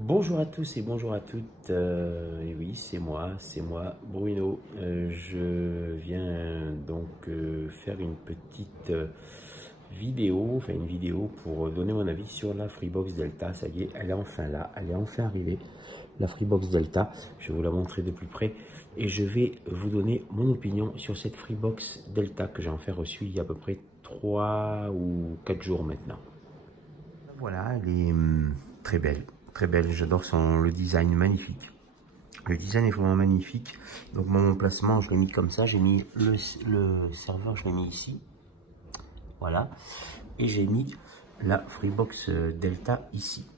Bonjour à tous et bonjour à toutes. Et oui, c'est moi, Bruno. Je viens donc faire une petite vidéo, une vidéo pour donner mon avis sur la Freebox Delta. Ça y est, elle est enfin là, elle est enfin arrivée, la Freebox Delta. Je vais vous la montrer de plus près et je vais vous donner mon opinion sur cette Freebox Delta que j'ai enfin reçue il y a à peu près 3 ou 4 jours maintenant. Voilà, elle est très belle. Très belle, j'adore le design, magnifique. Le design est vraiment magnifique. Donc mon emplacement, je l'ai mis comme ça. J'ai mis le serveur, je l'ai mis ici. Voilà. Et j'ai mis la Freebox Delta ici.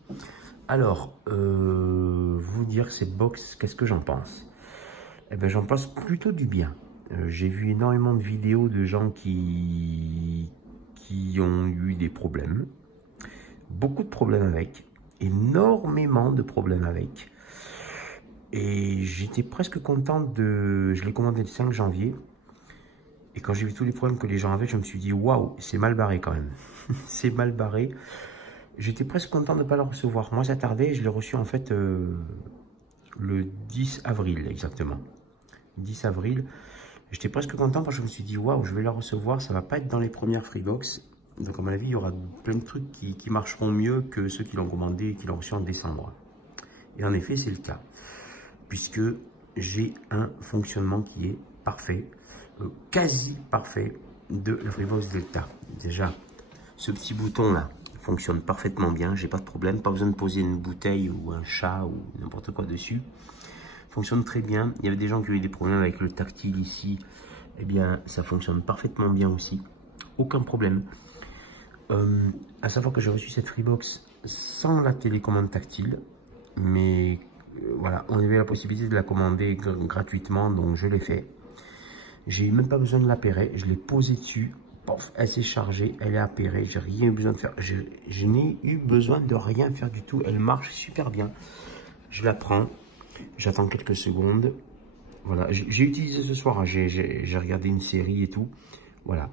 Alors, vous dire cette box, qu'est-ce que j'en pense? Eh bien, j'en pense plutôt du bien. J'ai vu énormément de vidéos de gens qui ont eu des problèmes. Beaucoup de problèmes avec. Énormément de problèmes avec. Et j'étais presque contente de... Je l'ai commandé le 5 janvier. Et quand j'ai vu tous les problèmes que les gens avaient, je me suis dit, waouh, c'est mal barré quand même. C'est mal barré. J'étais presque content de ne pas le recevoir. Moi, ça tardait. Je l'ai reçu en fait le 10 avril, exactement. 10 avril. J'étais presque content parce que je me suis dit, waouh, je vais la recevoir. Ça va pas être dans les premières Freebox. Donc, à mon avis, il y aura plein de trucs qui marcheront mieux que ceux qui l'ont commandé et qui l'ont reçu en décembre. Et en effet, c'est le cas. Puisque j'ai un fonctionnement qui est parfait, quasi parfait de la Freebox Delta. Déjà, ce petit bouton-là fonctionne parfaitement bien. J'ai pas de problème. Pas besoin de poser une bouteille ou un chat ou n'importe quoi dessus. Fonctionne très bien. Il y avait des gens qui ont eu des problèmes avec le tactile ici. Eh bien, ça fonctionne parfaitement bien aussi. Aucun problème. À savoir que j'ai reçu cette Freebox sans la télécommande tactile, mais voilà, on avait la possibilité de la commander gratuitement, donc je l'ai fait. J'ai même pas besoin de l'appairer, je l'ai posée dessus, pof, elle s'est chargée, elle est appairée, j'ai rien eu besoin de faire, je n'ai eu besoin de rien faire du tout, elle marche super bien. Je la prends, j'attends quelques secondes, voilà, j'ai utilisé ce soir, hein, j'ai regardé une série et tout, voilà,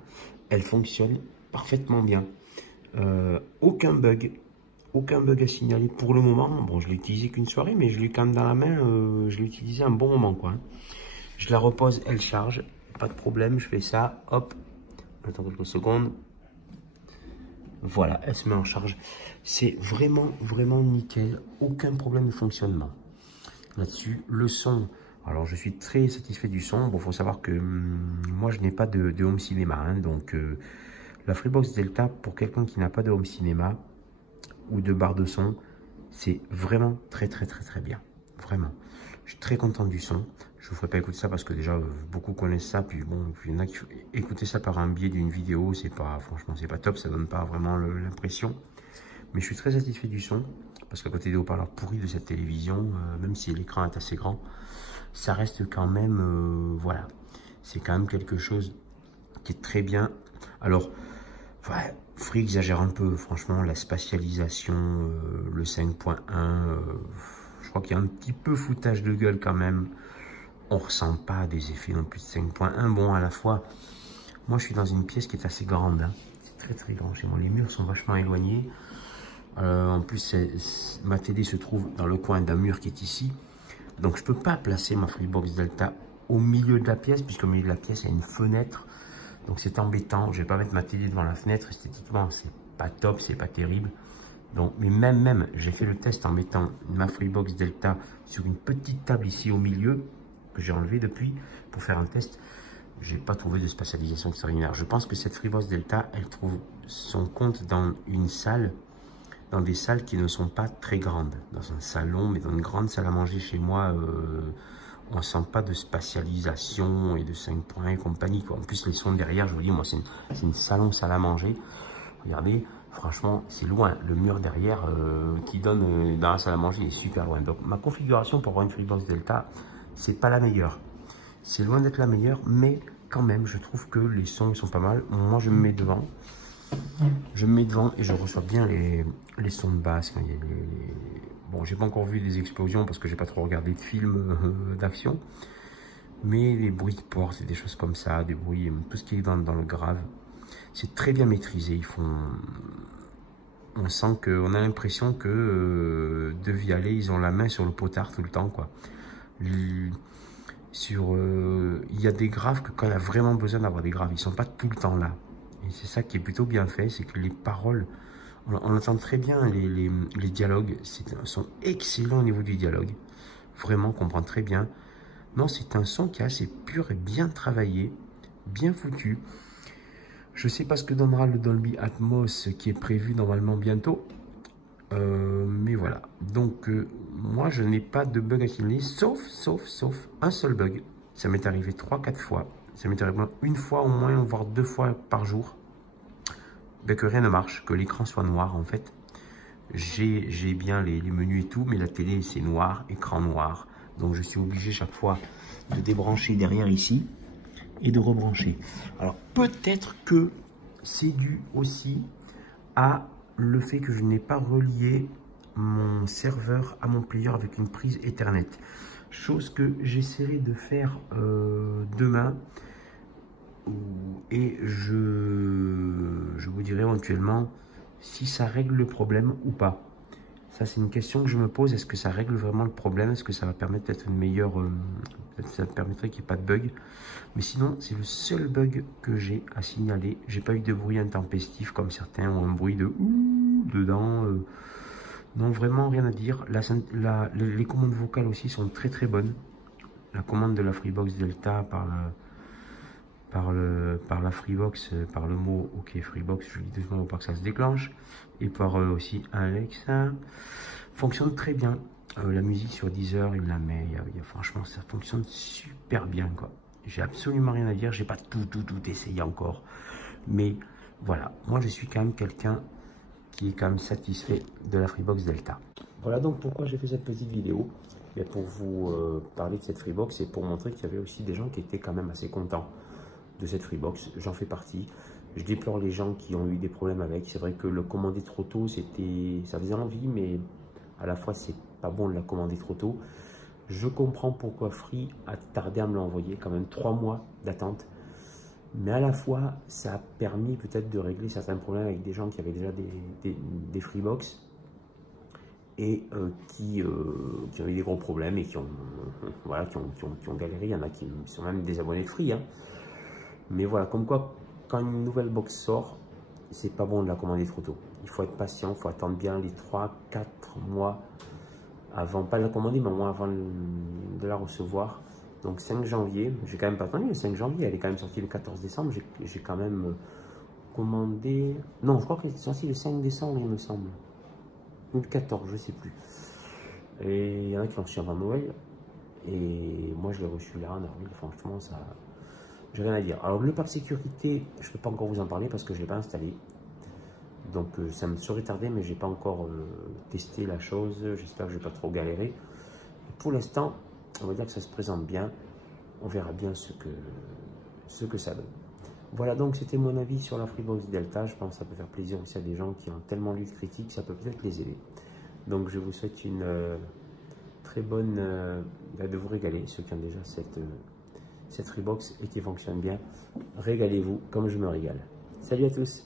elle fonctionne parfaitement bien. Aucun bug à signaler pour le moment. Bon, je l'ai utilisé qu'une soirée, mais je l'ai quand même dans la main, je l'ai utilisé un bon moment, quoi. Je la repose, elle charge, pas de problème, je fais ça, hop, attends quelques secondes. Voilà, elle se met en charge. C'est vraiment, vraiment nickel, aucun problème de fonctionnement. Là-dessus, le son, alors je suis très satisfait du son. Bon, faut savoir que moi, je n'ai pas de home cinéma, hein, donc la Freebox Delta, pour quelqu'un qui n'a pas de home cinéma ou de barre de son, c'est vraiment très bien, vraiment. Je suis très content du son. Je ne vous ferai pas écouter ça parce que déjà beaucoup connaissent ça, puis bon, il y en a qui écouter ça par un biais d'une vidéo, c'est pas, franchement, c'est pas top, ça donne pas vraiment l'impression. Mais je suis très satisfait du son parce qu'à côté des haut-parleurs pourris de cette télévision, même si l'écran est assez grand, ça reste quand même, voilà, c'est quand même quelque chose qui est très bien. Alors, ouais, Free exagère un peu, franchement, la spatialisation, le 5.1, je crois qu'il y a un petit peu foutage de gueule quand même. On ressent pas des effets non plus de 5.1. Bon, à la fois, moi je suis dans une pièce qui est assez grande, hein. C'est très grand chez moi, les murs sont vachement éloignés. En plus, ma télé se trouve dans le coin d'un mur qui est ici. Donc je peux pas placer ma Freebox Delta au milieu de la pièce, puisqu'au milieu de la pièce, il y a une fenêtre. Donc c'est embêtant, je vais pas mettre ma télé devant la fenêtre, esthétiquement c'est pas top, c'est pas terrible. Donc, mais même, j'ai fait le test en mettant ma Freebox Delta sur une petite table ici au milieu, que j'ai enlevé depuis, pour faire un test. J'ai pas trouvé de spatialisation extraordinaire. Je pense que cette Freebox Delta, elle trouve son compte dans une salle, dans des salles qui ne sont pas très grandes. Dans un salon, mais dans une grande salle à manger chez moi, on sent pas de spatialisation et de 5 points et compagnie, quoi. En plus, les sons derrière, je vous dis, moi, c'est une salle à manger. Regardez, franchement, c'est loin. Le mur derrière qui donne dans la salle à manger est super loin. Donc, ma configuration pour avoir une Freebox Delta, c'est pas la meilleure. C'est loin d'être la meilleure, mais quand même, je trouve que les sons ils sont pas mal. Moi, je me mets devant. Je me mets devant et je reçois bien les sons de basse. Bon, j'ai pas encore vu des explosions parce que j'ai pas trop regardé de films d'action. Mais les bruits de porte, des choses comme ça, des bruits, tout ce qui est dans le grave, c'est très bien maîtrisé. Ils font on sent qu'on a l'impression que de Vialet, ils ont la main sur le potard tout le temps, quoi. Il y a des graves que quand il y a vraiment besoin d'avoir des graves, ils sont pas tout le temps là. Et c'est ça qui est plutôt bien fait, c'est que les paroles, on entend très bien les dialogues, sont excellents au niveau du dialogue. Vraiment, on comprend très bien. Non, c'est un son qui est assez pur et bien travaillé, bien foutu. Je sais pas ce que donnera le Dolby Atmos qui est prévu normalement bientôt. Mais voilà. Donc, moi, je n'ai pas de bug à signaler, sauf un seul bug. Ça m'est arrivé 3-4 fois. Ça m'est arrivé une fois au moins, voire 2 fois par jour. Ben, que rien ne marche, que l'écran soit noir en fait. J'ai bien les menus et tout, mais la télé c'est noir, écran noir. Donc je suis obligé chaque fois de débrancher derrière ici et de rebrancher. Alors peut-être que c'est dû aussi à le fait que je n'ai pas relié mon serveur à mon player avec une prise Ethernet. Chose que j'essaierai de faire demain. Et je vous dirai éventuellement si ça règle le problème ou pas. Ça, c'est une question que je me pose. Est-ce que ça règle vraiment le problème? Est-ce que ça va permettre d'être une meilleure... ça permettrait qu'il n'y ait pas de bug. Mais sinon, c'est le seul bug que j'ai à signaler. J'ai pas eu de bruit intempestif comme certains ont un bruit de ouh dedans. Non, vraiment rien à dire. Les commandes vocales aussi sont très très bonnes. La commande de la Freebox Delta par la Freebox, par le mot OK Freebox, je dis doucement pour pas que ça se déclenche, et par aussi Alexa, fonctionne très bien. La musique sur Deezer, il la met, franchement ça fonctionne super bien quoi. J'ai absolument rien à dire, j'ai pas tout essayé encore, mais voilà, moi je suis quand même quelqu'un qui est quand même satisfait de la Freebox Delta. Voilà donc pourquoi j'ai fait cette petite vidéo. Et pour vous parler de cette Freebox et pour montrer qu'il y avait aussi des gens qui étaient quand même assez contents de cette Freebox. J'en fais partie. Je déplore les gens qui ont eu des problèmes avec. C'est vrai que le commander trop tôt, ça faisait envie, mais à la fois c'est pas bon de la commander trop tôt. Je comprends pourquoi Free a tardé à me l'envoyer, quand même 3 mois d'attente. Mais à la fois, ça a permis peut-être de régler certains problèmes avec des gens qui avaient déjà des Freebox et qui ont eu des gros problèmes et qui ont galéré. Il y en a qui sont même des abonnés de Free. Hein. Mais voilà, comme quoi, quand une nouvelle box sort, c'est pas bon de la commander trop tôt. Il faut être patient, il faut attendre bien les 3-4 mois avant, pas de la commander, mais au moins avant de la recevoir. Donc 5 janvier, j'ai quand même pas attendu le 5 janvier, elle est quand même sortie le 14 décembre. J'ai quand même commandé... Non, je crois qu'elle est sortie le 5 décembre, il me semble. Ou le 14, je sais plus. Et il y en a qui l'ont reçu avant Noël. Et moi, je l'ai reçu là en avril. Franchement, ça... J'ai rien à dire. Alors, le pack sécurité, je ne peux pas encore vous en parler parce que je ne l'ai pas installé. Donc, ça me serait tardé, mais je n'ai pas encore testé la chose. J'espère que je ne vais pas trop galérer. Pour l'instant, on va dire que ça se présente bien. On verra bien ce que ça donne. Voilà, donc c'était mon avis sur la Freebox Delta. Je pense que ça peut faire plaisir aussi à des gens qui ont tellement lu de critiques, ça peut peut-être les aider. Donc, je vous souhaite une très bonne... de vous régaler, ceux qui ont déjà cette Freebox et qui fonctionne bien. Régalez-vous comme je me régale. Salut à tous!